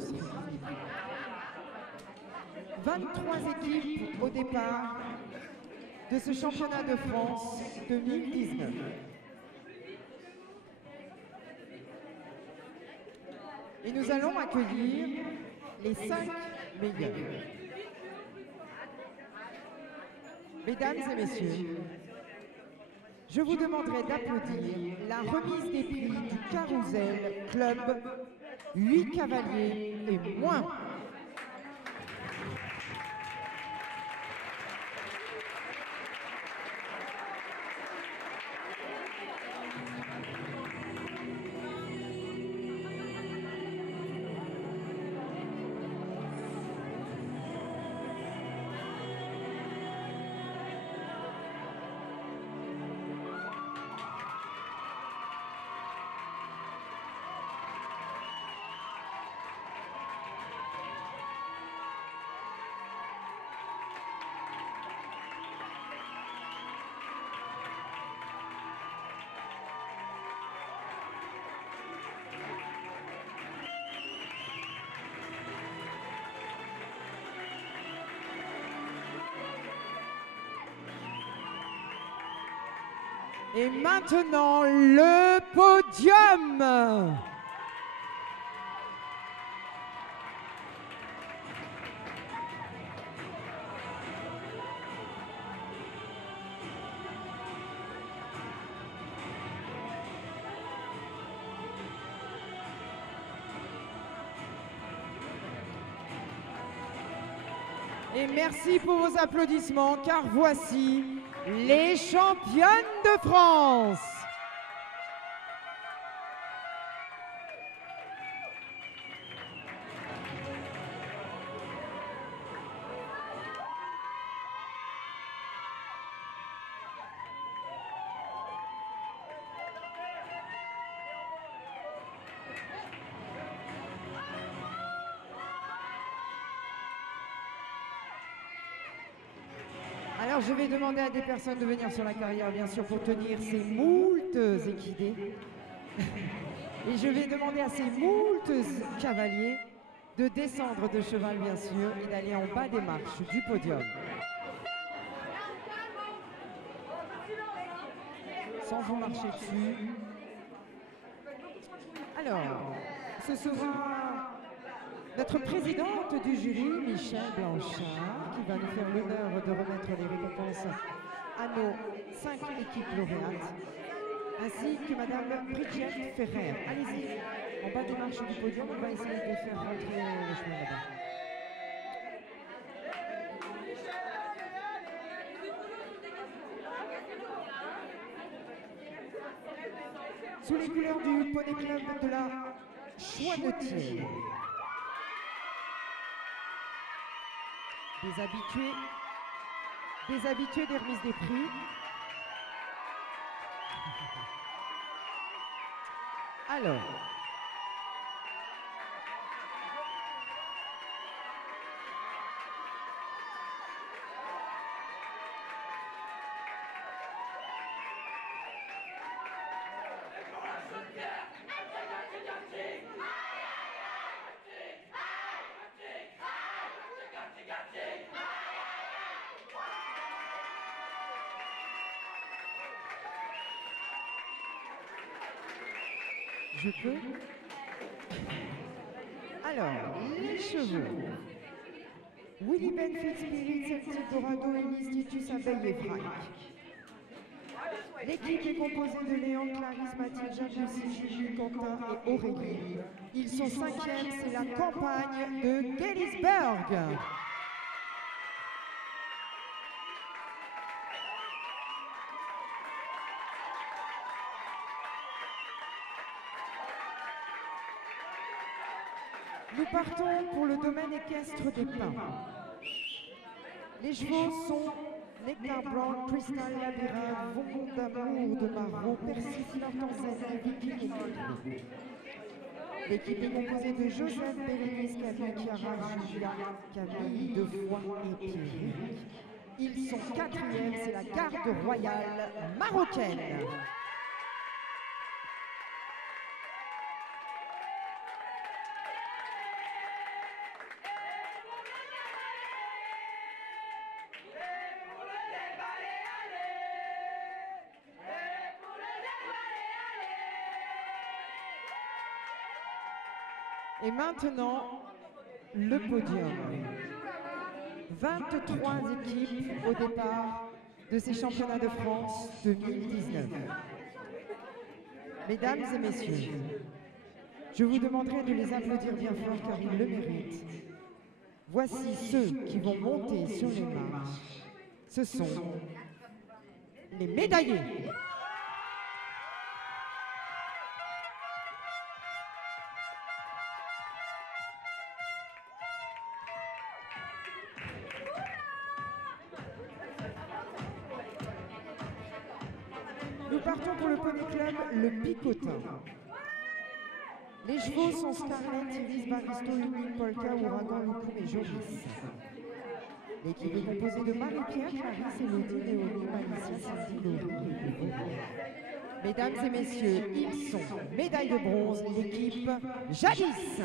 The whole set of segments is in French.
course. 23 équipes au départ de ce championnat de France 2019. Et nous allons accueillir les 5 meilleurs. Mesdames et messieurs, je vous demanderai d'applaudir la remise des prix du Carousel Club 8 cavaliers et moins. Et maintenant, le podium. Et merci pour vos applaudissements, car voici les championnes de France. Alors je vais demander à des personnes de venir sur la carrière, bien sûr, pour tenir ces moultes équidés. Et je vais demander à ces moultes cavaliers de descendre de cheval, bien sûr, et d'aller en bas des marches du podium. Sans vous marcher dessus. Alors, ce sera notre présidente du jury, Michel Blanchard, qui va nous faire l'honneur de remettre les récompenses à nos 5 équipes lauréates, ainsi que Madame Brigitte Ferrer. Allez-y, en bas des marches du podium, on va essayer de faire rentrer le chemin là-bas. Sous les couleurs du Poney Club de la Chouannetière. Des habitués des remises des prix. Alors, je peux. Alors, les chevaux. Willy Benfit Spirit, Celtic Dorado et l'Institut Abeille et Frank. L'équipe est composée de Léon, Clarisse, Mathilde, Jacques, Lucie, Juju, Quentin et Aurélie. Ils sont 5e, c'est la campagne de Gettysburg. Nous partons pour le domaine équestre des Pins. Les chevaux sont Nectar Brown, Crystal Labyrinthe, Vauban d'amour de Marot, Persifleur Tanzanie, Viking et Goldie. L'équipe est composée de Joseph, Bérénice, Camille, Chiara, Julia, Camille, Defoy et Pierre. Ils sont 4e, c'est la garde royale marocaine. Et maintenant, le podium. 23 équipes au départ de ces championnats de France 2019. Mesdames et messieurs, je vous demanderai de les applaudir bien fort car ils le méritent. Voici ceux qui vont monter sur les marches. Ce sont les médaillés. Nous partons pour le Poney Club, le Picotin. Les chevaux sont Scarlett, Iris, Baristo, Unique, Polka, Ouragan, Loukoum et Joris. L'équipe est composée de Marie-Pierre, Clarisse, Élodie, Léonie, Malicia, Cindy, Laurie et Hugo. Mesdames et messieurs, ils sont médaille de bronze, l'équipe Jadis.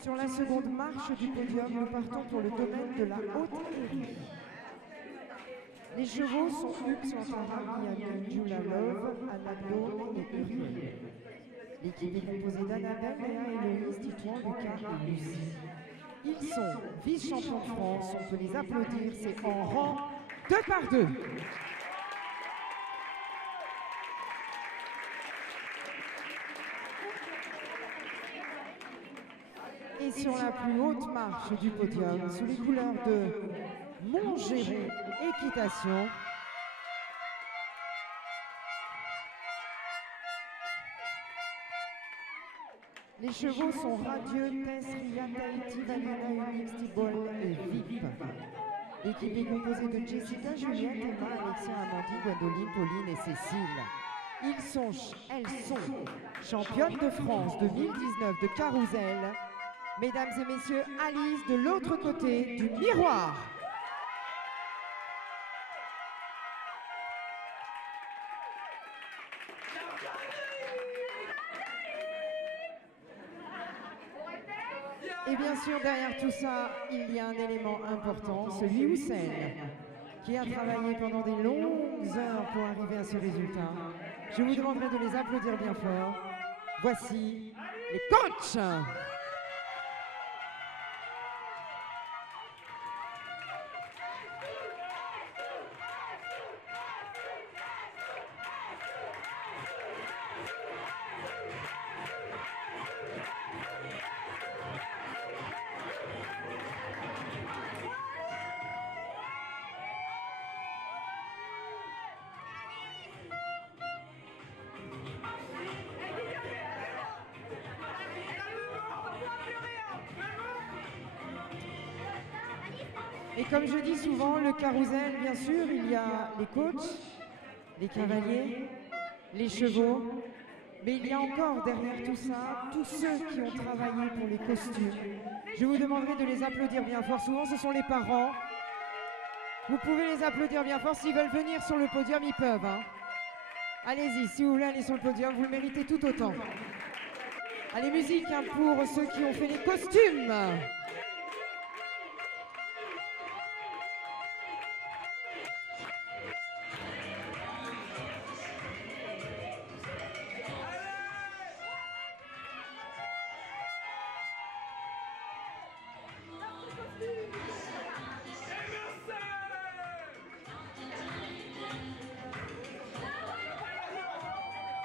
Sur la seconde marche du podium, nous partons pour le domaine de la Haute-Hérie. Les chevaux sont Hux, Santara, Miami, Julia Love, Anado et Uriel. L'équipe est composée d'Annabelle, Léa, Héloïse, Titouan, Lucas et Lucie. Ils sont vice-champions de France, on peut les applaudir, c'est en rang 2 par 2. Et sur la plus haute marche du podium, sous les couleurs de Montgéron Équitation, les chevaux sont Radieux, Tess, Ria, Tahiti, Valina, Unix, Tibol et VIP. L'équipe est composée de Jessica, Juliette, Emma, Alexia, Amandine, Gwendoline, Pauline et Cécile. Elles sont championnes de France 2019 de Carousel. Mesdames et messieurs, Alice de l'autre côté du miroir. Et bien sûr, derrière tout ça, il y a un élément important, celui ou celle qui a travaillé pendant des longues heures pour arriver à ce résultat. Je vous demanderai de les applaudir bien fort. Voici les coachs. Et comme je dis souvent, le carrousel, bien sûr, il y a les coachs, les cavaliers, les chevaux, mais il y a encore derrière tout ça, tous ceux qui ont travaillé pour les costumes. Je vous demanderai de les applaudir bien fort. Souvent, ce sont les parents. Vous pouvez les applaudir bien fort. S'ils veulent venir sur le podium, ils peuvent. Hein. Allez-y, si vous voulez aller sur le podium, vous le méritez tout autant. Allez, musique hein, pour ceux qui ont fait les costumes.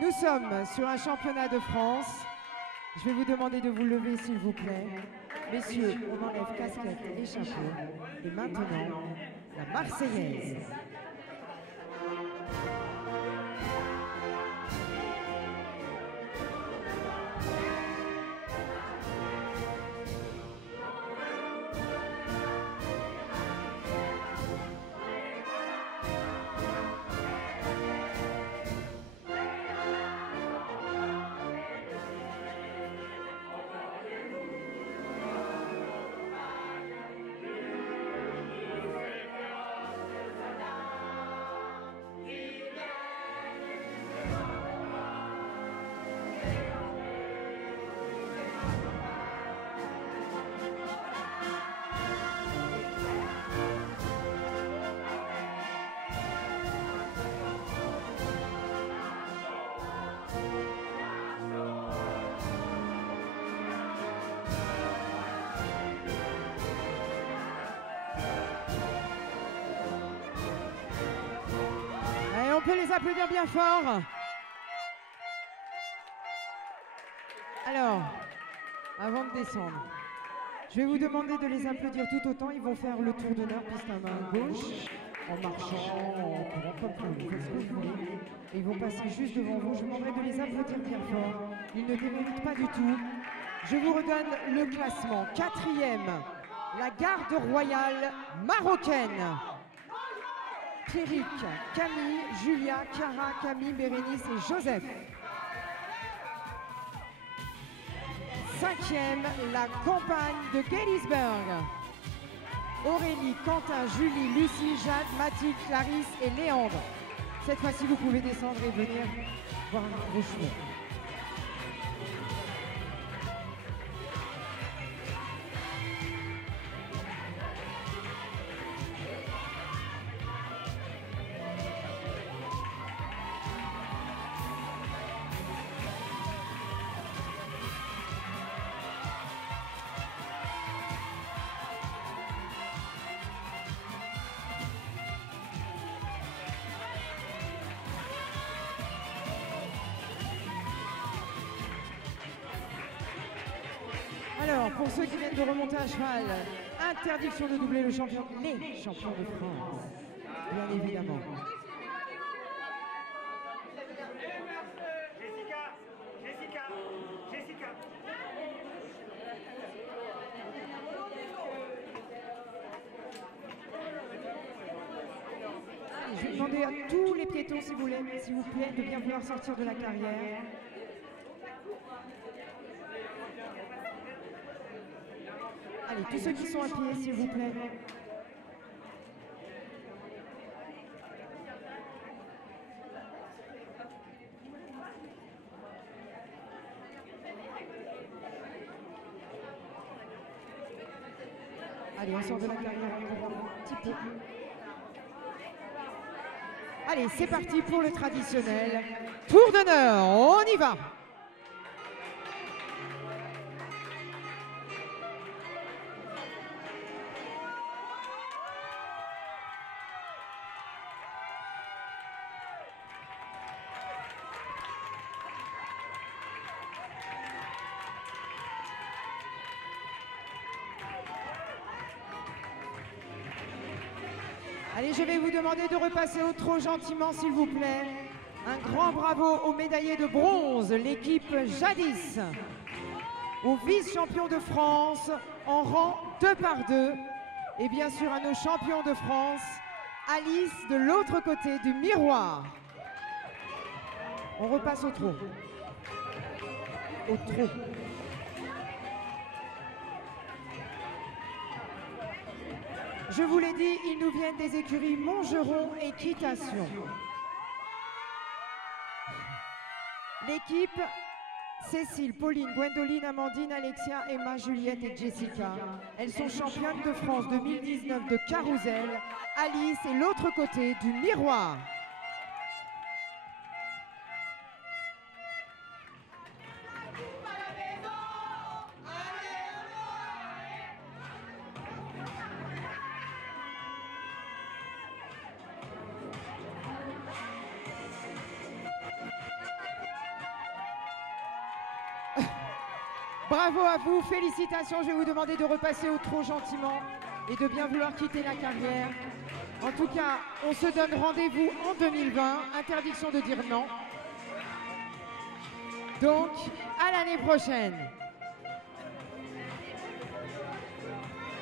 Nous sommes sur un championnat de France. Je vais vous demander de vous lever s'il vous plaît. Messieurs, on enlève casquette et chapeau. Et maintenant, la Marseillaise. peut les applaudir bien fort. Alors, avant de descendre, je vais vous demander de les applaudir tout autant. Ils vont faire le tour d'honneur piste à main gauche, en marchant, en courant comme vous, faites ce que vous voulez. Et ils vont passer juste devant vous. Je vous demanderai de les applaudir bien fort. Ils ne déméritent pas du tout. Je vous redonne le classement. 4e, la garde royale marocaine. Pierrick, Camille, Julia, Chiara, Camille, Bérénice et Joseph. 5e, la campagne de Gettysburg. Aurélie, Quentin, Julie, Lucie, Jade, Mathilde, Clarisse et Léandre. Cette fois-ci, vous pouvez descendre et venir voir vos chevaux. Alors, pour ceux qui viennent de remonter à cheval, interdiction de doubler les champions de France, bien évidemment. Jessica. Allez, je vais demander à tous les piétons, s'il vous plaît, de bien vouloir sortir de la carrière. Allez, tous ceux qui sont à pied, s'il vous plaît. Allez, on sort de la carrière encore un petit peu. Allez, c'est parti pour le traditionnel tour d'honneur. On y va! Allez, je vais vous demander de repasser au trot gentiment, s'il vous plaît. Un grand bravo aux médaillés de bronze, l'équipe Jadis, aux vice-champions de France en rang 2 par 2. Et bien sûr à nos champions de France, Alice de l'autre côté du miroir. On repasse au trot. Au trot. Je vous l'ai dit, ils nous viennent des écuries Montgeron Équitation. L'équipe Cécile, Pauline, Gwendoline, Amandine, Alexia, Emma, Juliette et Jessica. Elles sont championnes de France 2019 de carrousel. Alice est l'autre côté du miroir. Bravo à vous, félicitations. Je vais vous demander de repasser au trot gentiment et de bien vouloir quitter la carrière. En tout cas, on se donne rendez-vous en 2020. Interdiction de dire non. Donc, à l'année prochaine.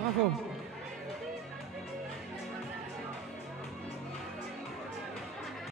Bravo.